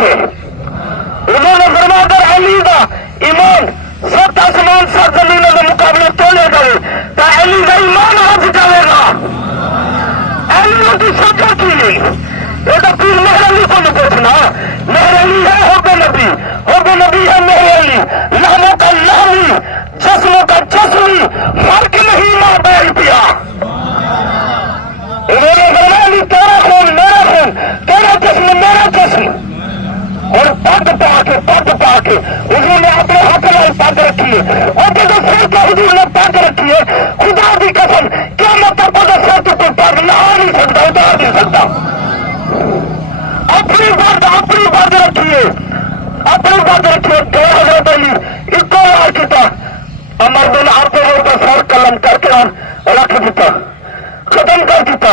رہے. انہوں نے فرمایا اگر علی کا ایمان 7 آسمان 7 زمینوں کے مقابلے تولے گئے تو علی کا ایمان آج جائے گا. علی کی سوچا کی نہیں. یہ تو پھر مہر علی کو نہیں پوچھنا. مہر علی ہے حب نبی ہے مہر علی. لہموں کا لہمی جسموں کا جسمی فرق نہیں ماں بیل پیا. انہوں نے فرمایا علی تیرا خون میرا خون تیرا جسم میرا جسم. اور پگ پا کے حضور نے اپنے ہاتھ میں پگ رکھی ہے. اور جب سر کے حضور نے پگ رکھی ہے خدا کی قسم کیا مطلب سر تو کوئی پگ نہ نہیں سکتا اتار نہیں سکتا. اپنی پگ رکھیے گیا حضرت علی ایک بار کیا امر دن آپ کا سر قلم کر کے رکھ دیتا ختم کر دیتا.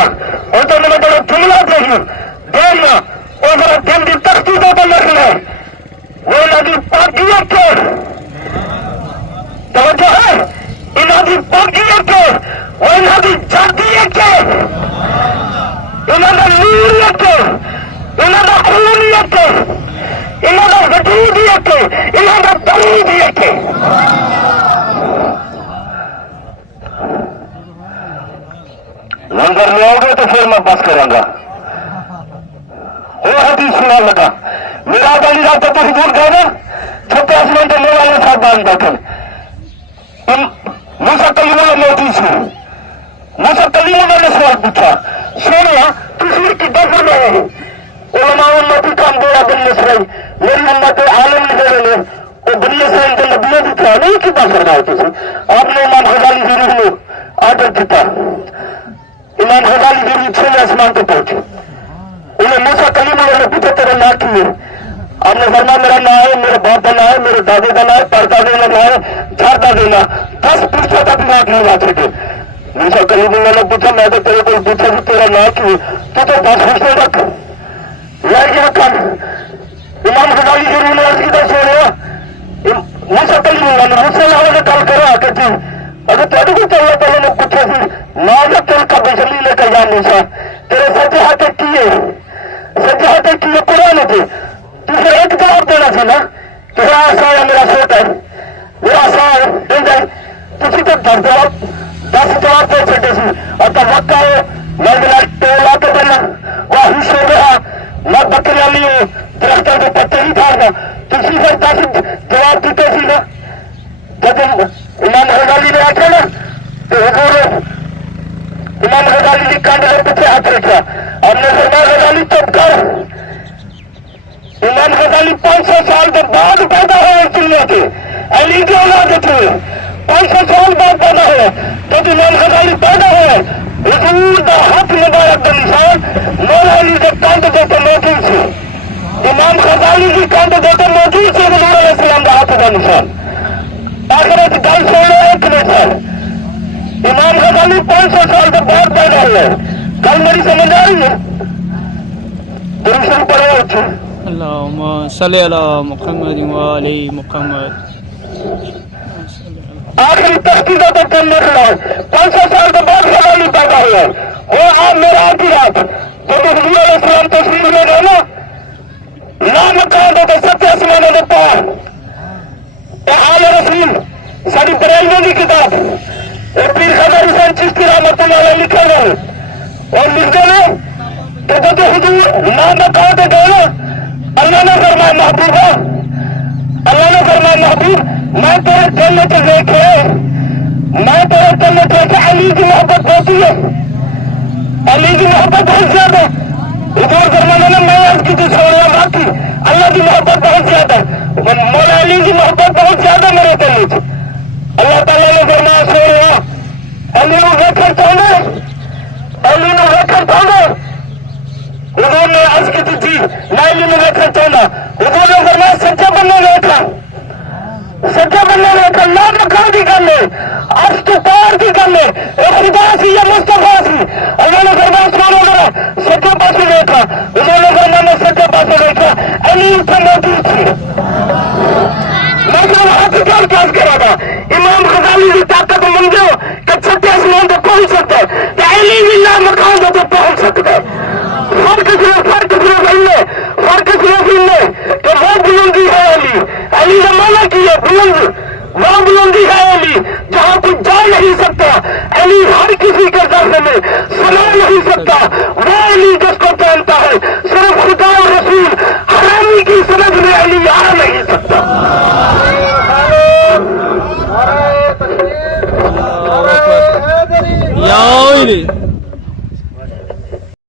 اور جب میں نے بڑا جملہ دینا اور ذرا دن کی تختی کو تو لکھ لے وہ ندی پاگیوں کے توجہ ہے انہوں کی پاگیوں کے وہ انہوں کی جاتی کے انہوں کا نور کے انہوں کا خون کے انہوں کا وجود کے انہوں کا تمید کے. لنگر لے آؤ گے تو پھر میں بس کروں گا. وہ حدیث سنا لگا میرا علی رات تو دور گئے نا 36 آسمان کے لوگ والے ساتھ باندھ بیٹھے موسیٰ کلیمہ موجود سے. موسیٰ کلیمہ نے سوال پوچھا سونا کسی کی دفر میں ہے علماء امتی کام دیا بن نسرائی میری امت عالم نظر نے وہ بن نسرائی کے نبیوں کی کیا نہیں کی بات کرنا ہے تھی. آپ نے امام غزالی ضرور میں آڈر دیتا. امام غزالی ضرور 6 آسمان پہ پہنچے. انہیں موسیٰ کلیمہ نے پوچھا تیرا نام کی ہے. آپ نے فرمایا میرا نام ہے میرے باپ کا نام ہے میرے دادے کا نام ہے پردادے کا نام ہے جھاڑتا دینا 10 پوچھا تک نام کی بات رکھے. موسیٰ کلیمہ نے پوچھا میں تو تیرے کوئی پوچھا کہ تیرا نام کی تو 10 پوچھنے رکھ رکھ. امام غزالی ضرور نے عرض کیا سو رہا موسیٰ کلیمہ نے مجھ سے لاؤ نے کل کرا کہ جی اگر تیرے کو چلنا پہلے نے پوچھا سی نام تیرے کا بجلی لے کر جا موسیٰ تیرے سچے ہاتھے کیے قرآن تھے تجھے ایک جواب دینا تھا نا کہ میرا آسا ہے میرا سوٹ ہے میرا آسا ہے دے جائے تھی تو 10 جواب دے سکتے سی. اور تب وقت آئے میں میرا ٹول آ کے بنا وہ ہش ہو گیا میں بکریاں لی ہوں درختوں کے پتے نہیں کھاڑنا تھی پھر 10 جواب دیتے سی نا. جب امام غزالی نے آخیا نا تو حضور امام غزالی کی کانڈ کے پیچھے ہاتھ رکھا. ہم نے فرمایا غزالی چپ کر. امام غزالی 500 سال کے بعد پیدا ہوئے اس دنیا کے علی کے اولاد تھے. 500 سال بعد پیدا ہوئے جب امام غزالی پیدا ہوئے حضور کا ہاتھ مبارک کا نشان مولا علی کے کانڈ دیتے موجود سے. امام غزالی کی کانڈ دیتے موجود سے حضور علیہ السلام کا ہاتھ کا نشان. آخرت گل سن رہے ایک منٹ ہے امام غزالی 500 سال کے بعد پیدا ہوئے. گل میری سمجھ آ رہی ہے؟ درشن پڑھو اچھے اللہم صلی علی محمد وآل محمد. آخری تحقیقہ تو کم نہ کھڑا 500 سال کے بعد غزالی پیدا ہوئے. وہ آپ میرا آتی رات جب حضور علیہ السلام تشریف لے گئے نا نام کہا دیتے 7 آسمانوں کے پار احال رسول ساری بریلویوں کی کتاب اور پیر خواجہ حسین چشتی رحمۃ اللہ علیہ لکھے گئے اور لکھتے ہیں کہ جب حضور نام کہا دے گئے نا اللہ نے فرمایا محبوب میں تیرے جنت دیکھے علی کی محبت ہوتی ہے. علی کی محبت بہت زیادہ حضور فرمانے میں عرض کی تھی سوڑیا باقی اللہ کی محبت بہت زیادہ مولا علی کی محبت بہت زیادہ میرے دل میں. اللہ تعالیٰ نے فرمایا سوڑیا علی نو ویکھن چاہتے حضور نے عرض کی تھی میں علی نو ویکھن چاہنا. حضور نے فرمایا سچے بننے ویکھا نہ مکان کی گل ہے عرش تو پار کی گل ہے خدا سی یا مصطفیٰ سی. اللہ نے فرمایا سونا ذرا سچے پاسے دیکھا. حضور نے فرمایا میں سچے پاسے دیکھا علی اتنے موجود تھی. لیکن ہاتھ کیا کیس کرا تھا امام غزالی کی طاقت منگو کہ 6 آسمان تو پہنچ سکتا ہے کہ علی بھی نہ مکان تو پہنچ سکتا ہے. فرق صرف بلند وہ بلندی ہے علی جہاں کوئی جا نہیں سکتا. علی ہر کسی کے درد میں سنا نہیں سکتا. وہ علی جس کو جانتا ہے صرف خدا اور رسول